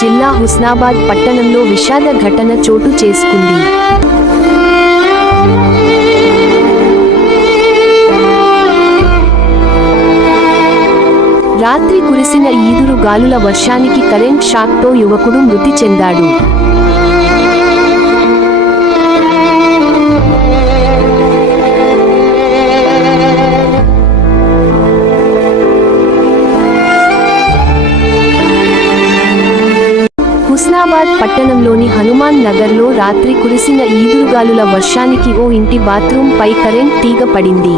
జిల్లా హుస్నాబాద్ పట్టణంలో విషాద ఘటన చోటు చేసుకుంది. రాత్రి కురిసిన ఈదురు గాలుల వర్షానికి కరెంట్ షాక్తో యువకుడు మృతి చెందాడు. హుస్నాబాద్ పట్టణంలోని హనుమాన్ నగర్లో రాత్రి కురిసిన ఈదురుగాలుల వర్షానికి ఓ ఇంటి బాత్రూంపై కరెంట్ తీగ పడింది.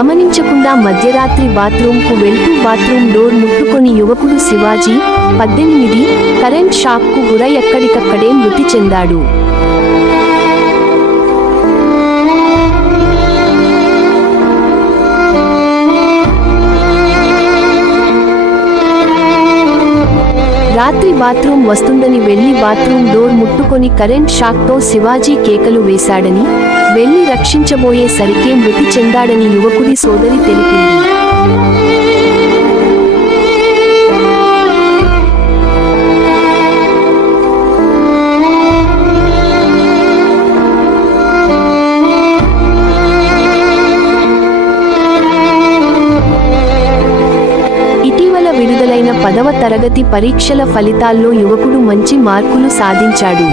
గమనించకుండా మధ్యరాత్రి బాత్రూంకు వెళ్తూ బాత్రూం డోర్ ముట్టుకొని యువకుడు శివాజీ పద్దెనిమిది కరెంట్ షాక్కు గురై ఎక్కడికక్కడే మృతి చెందాడు. రాత్రి బాత్రూం వస్తుందని వెళ్ళి బాత్రూం డోర్ ముట్టుకొని కరెంట్ షాక్తో శివాజీ కేకలు వేశాడని వెళ్ళి రక్షించబోయేసరికే మృతి చెందాడని యువకుడి సోదరి తెలిపింది. ఇటీవల విడుదలైన పదవ తరగతి పరీక్షల ఫలితాల్లో యువకుడు మంచి మార్కులు సాధించాడు.